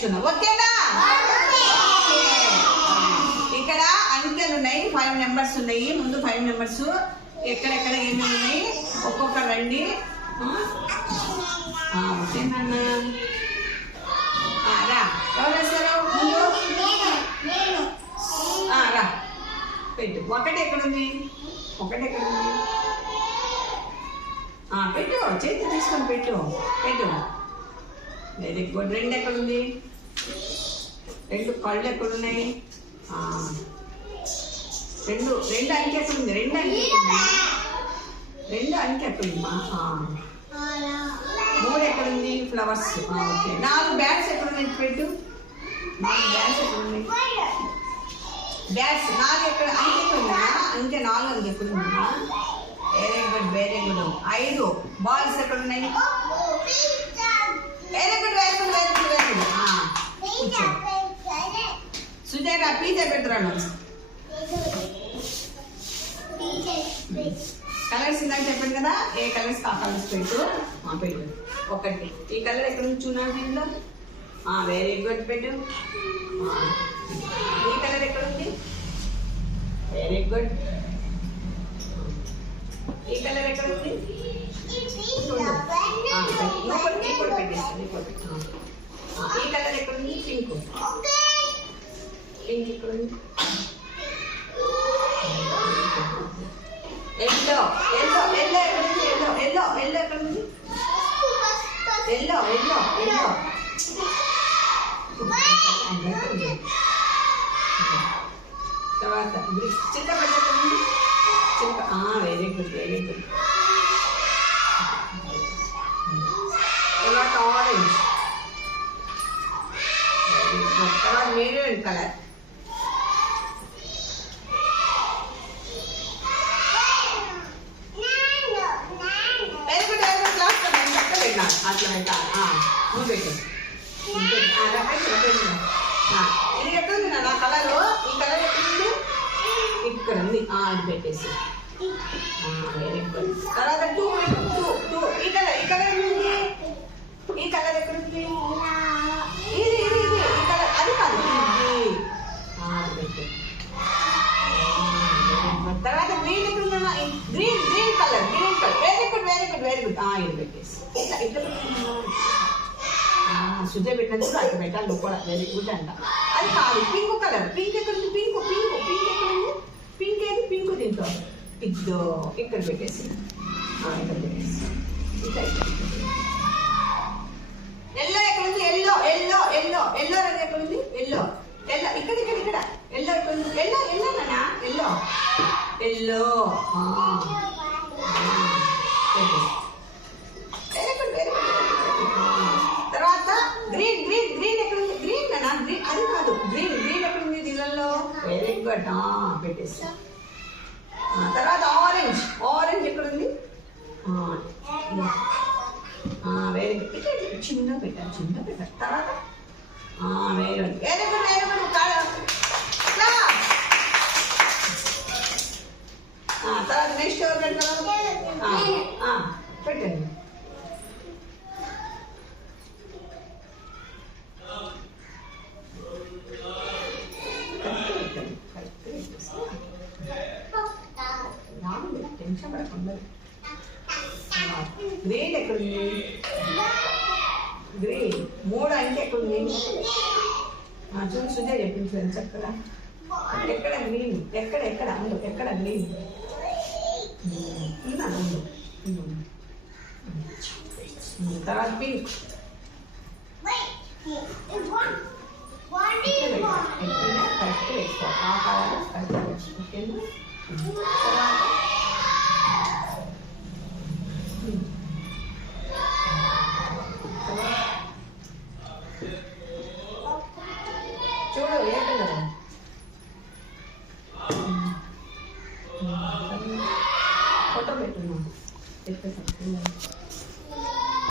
నేర్చుకుందాం. ఓకేనా? ఇక్కడ అంకెలు ఉన్నాయి, 5 నెంబర్స్ ఉన్నాయి. ముందు 5 నెంబర్స్ ఎక్కడెక్కడ ఏమేమి ఉన్నాయి ఒక్కొక్క రండి. ఓకేనన్నా? రా, ఎవరు వేస్తారు ముందు? రా పెట్టు. ఒకటి ఎక్కడుంది? ఒకటి ఎక్కడుంది? పెట్టు, చేతి తీసుకొని పెట్టు. పెట్టు. Very good. 2 ఎక్కడుంది? 2 కళ్ళు ఎక్కడున్నాయి? 2 అంకె ఎక్కడుంది? 2 అంకె ఎక్కడుంది? 2 అంకె ఎక్కడుందమ్మా? 3 ఎక్కడుంది? ఫ్లవర్స్. ఓకే. 4 బ్యాట్స్ ఎక్కడున్నాయి? పెట్టు. 4 బ్యాట్స్ ఎక్కడున్నాయి? బ్యాట్స్ 4 ఎక్కడ? అంకె ఎక్కడుందా? అంకె 4 అంకె ఎక్కడుందమ్మా? Very good, very good. 5 balls ఎక్కడున్నాయి? Very good, very good, very good, very good. కూర్చో. సుజాత పీజా పెట్టురాను. కలర్స్ ఇందాక చెప్పండి కదా, ఏ కలర్స్ ఆ కలర్స్ పెట్టు. పెట్టు. ఒకటి. ఈ కలర్ ఎక్కడ నుంచి చూడాలి దీనిలో? వెరీ గుడ్, పెట్టు. ఈ కలర్ ఎక్కడ ఉంది? Very good. ఈ కలర్ ఎక్కడ ఉంది? ఈ కలర్ ఎక్కడ ఉంది? పింక్. పింక్ ఎక్కడ ఉంది? ఎల్లో. ఎల్లో. ఎల్లో ఎక్కడ ఉంది? ఎల్లో. ఎల్లో. ఎల్లో ఎక్కడ ఉంది? ఎల్లో. ఎల్లో. ఎల్లో. తర్వాత చింతపండు ఎక్కడ ఉంది? Very good, very good. తర్వాత ఆరెంజ్. Very good. తర్వాత maroon colour. Very good, very good. Class చక్క పెట్టినా అట్లా పెట్టా. నువ్వు పెట్టు. ఇది ఎక్కడ ఉంది నా కలరు? ఈ కలర్ ఎక్కడ ఉంది? ఇక్కడ ఉంది. అది పెట్టేసి. Very good. తర్వాత 2. ఈ కలర్ ఉంది. ఈ కలర్ ఎక్కడ ఉంది? ఇది ఇది ఇది ఈ కలర్. అది కాదు, ఇది. అది పెట్టు. తర్వాత గ్రీన్ ఎక్కడ ఉందా? Green. Green colour. Green colour. Very good, very good, very good. ఇది పెట్టేసి. ఇట్లా ఇట్లా పెట్టు. సుజయ్ పెట్టినందుకు అట్లా పెట్టాలి లోపల. వెరీ గుడ్ అంట. అది కాదు, పింక్ కలర్. పింక్ ఎక్కడ ఉంది? పింక్. పింక్. పింక్ ఎక్కడ ఉంది? పింక్ ఏది? పింక్ దీంట్లో. ఇద్దో ఇక్కడ పెట్టేసి. ఇక్కడ పెట్టేసి. ఎల్లో ఎక్కడ ఉంది? ఎల్లో. ఎల్లో. ఎల్లో. ఎల్లో రంగు ఎక్కడ ఉంది? ఎల్లో. ఎల్లో ఇక్కడ ఇక్కడ ఇక్కడ. ఎల్లో ఎక్కడ ఉంది? ఎల్లో. ఎల్లో నానా? Yellow. Yellow. Very good, very good. తర్వాత గ్రీన్. గ్రీన్. గ్రీన్ ఎక్కడ ఉంది? గ్రీన్ నానా? గ్రీన్. అది కాదు, గ్రీన్. గ్రీన్ ఎక్కడ ఉంది దీనిలో? Very good. పెట్టేసి. తర్వాత ఆరెంజ్. ఆరెంజ్ ఎక్కడ ఉంది? Very good. ఇట్లా చిన్న పెట్టాలి, చిన్న పెట్టాలి. తర్వాత very good, very good, very good. తర్వాత నెక్స్ట్ ఎవరు పెట్టాలి? పెట్టండి. టెన్షన్ పడకుండా. గ్రీన్ ఎక్కడుంది? గ్రీన్. 3 అంకె ఎక్కడుంది? చూసి సుజయ్ చెప్పించండి చక్కగా. ఎక్కడ గ్రీన్? ఎక్కడ ఎక్కడ అందు? ఎక్కడ గ్రీన్? తర్వాత పింక్. కరెక్ట్ వేసుకో. ఆ కలర్ కరెక్ట్ వేసుకో. ఓకేనా? చూడు ఏ కలర్? ఫోటో పెట్టున్నా.